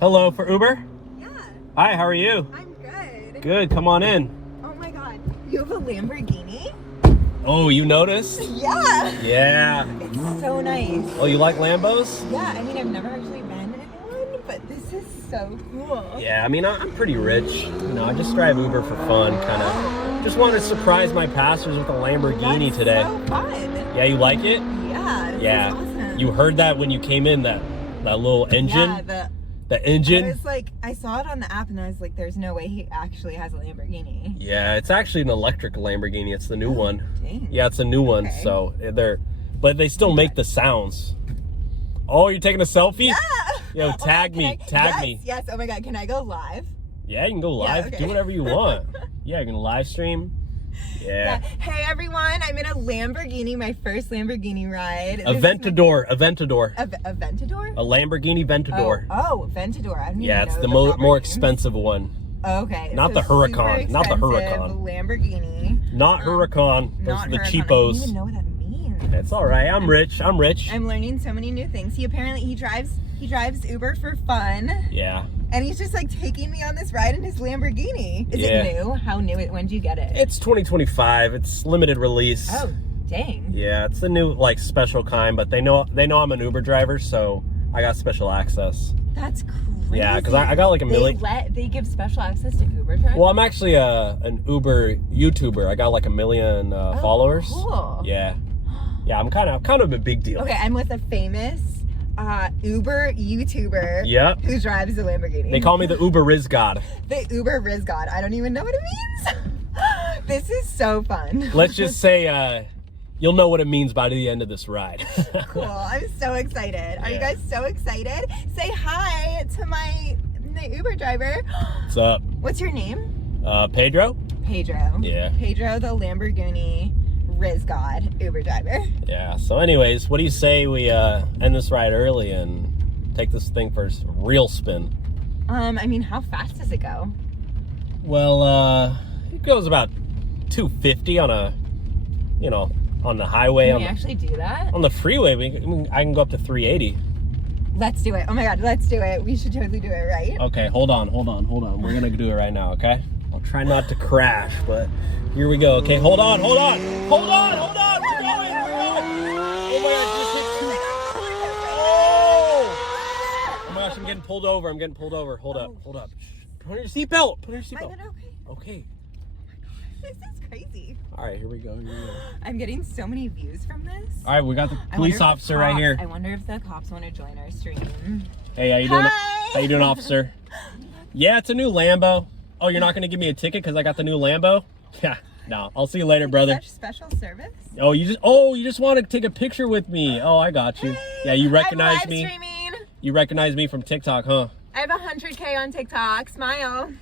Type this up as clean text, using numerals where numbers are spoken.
Hello, for Uber? Yeah. Hi, how are you? I'm good. Good, come on in. Oh my god. You have a Lamborghini? Oh, you noticed? Yeah. Yeah. It's so nice. Oh, you like Lambos? Yeah, I mean, I've never actually been in one, but this is so cool. Yeah, I mean, I'm pretty rich. You know, I just drive Uber for fun, kind of. Just want to surprise my passengers with a Lamborghini That's today. so fun. Yeah, you like it? Yeah, this Yeah. is awesome. You heard that when you came in, that little engine? Yeah, the engine? I was like, I saw it on the app and I was like, there's no way he actually has a Lamborghini. Yeah, it's actually an electric Lamborghini. It's the new one. Dang. Yeah, it's a new one. Okay. So but they still make the sounds. Oh, you're taking a selfie? Yeah. Yo, tag me. Tag me. Yes. Oh my god, can I go live? Yeah, you can go live. okay. Do whatever you want. Yeah, you can live stream. Yeah. Hey everyone, I'm in a Lamborghini, my first Lamborghini ride. Aventador. A Ventador? A Lamborghini Ventador. Oh, Ventador. I didn't Yeah, even it's know the proper more names. expensive one. Okay. Not so the Huracan. super Not the expensive Huracan. Lamborghini. Not Huracan. Those Not are the Huracan. cheapos. I don't even know what that means. It's all right. I'm rich. I'm rich. I'm learning so many new things. He drives Uber for fun. Yeah. And he's just like taking me on this ride in his Lamborghini. Is it new? How new? When did you get it? It's 2025. It's limited release. Oh, dang. Yeah, it's the new like special kind, but they know I'm an Uber driver, so I got special access. That's crazy. Yeah, because I got like a million. They give special access to Uber drivers? Well, I'm actually an Uber YouTuber. I got like 1 million followers. Cool. Yeah, yeah. I'm kind of a big deal. Okay, I'm with a famous Uber YouTuber. Yep. Who drives a Lamborghini. They call me the Uber Riz God. The Uber Riz God. I don't even know what it means. This is so fun. Let's just say you'll know what it means by the end of this ride. Cool. I'm so excited. Are you Yeah. guys so excited? Say hi to the Uber driver. What's up? What's your name? Pedro? Pedro. Yeah. Pedro, the Lamborghini Riz God Uber driver. Yeah. So anyways, what do you say we end this ride early and take this thing for a real spin? I mean, how fast does it go? Well, it goes about 250 on on the highway. Can we actually do that? On the freeway, I can go up to 380. Let's do it. Oh my god, let's do it. We should totally do it, right? Okay, hold on. We're gonna do it right now, okay? I'll try not to crash, but here we go. Okay, hold on. We're going. Oh my god, just hit two. Oh my gosh, I'm getting pulled over. Hold up. Put on your seatbelt. Okay. This is crazy. All right, here we go. I'm getting so many views from this. All right, we got the police officer right here. I wonder if the cops want to join our stream. Hey, how you doing? Hi. How you doing, officer? Yeah, it's a new Lambo. Oh, you're not gonna give me a ticket because I got the new Lambo? Yeah, no. I'll see you later, brother. Such special service. Oh, you just want to take a picture with me. Oh, I got you. Yeah, you recognize I'm me. live streaming. You recognize me from TikTok, huh? I have 100K on TikTok. Smile.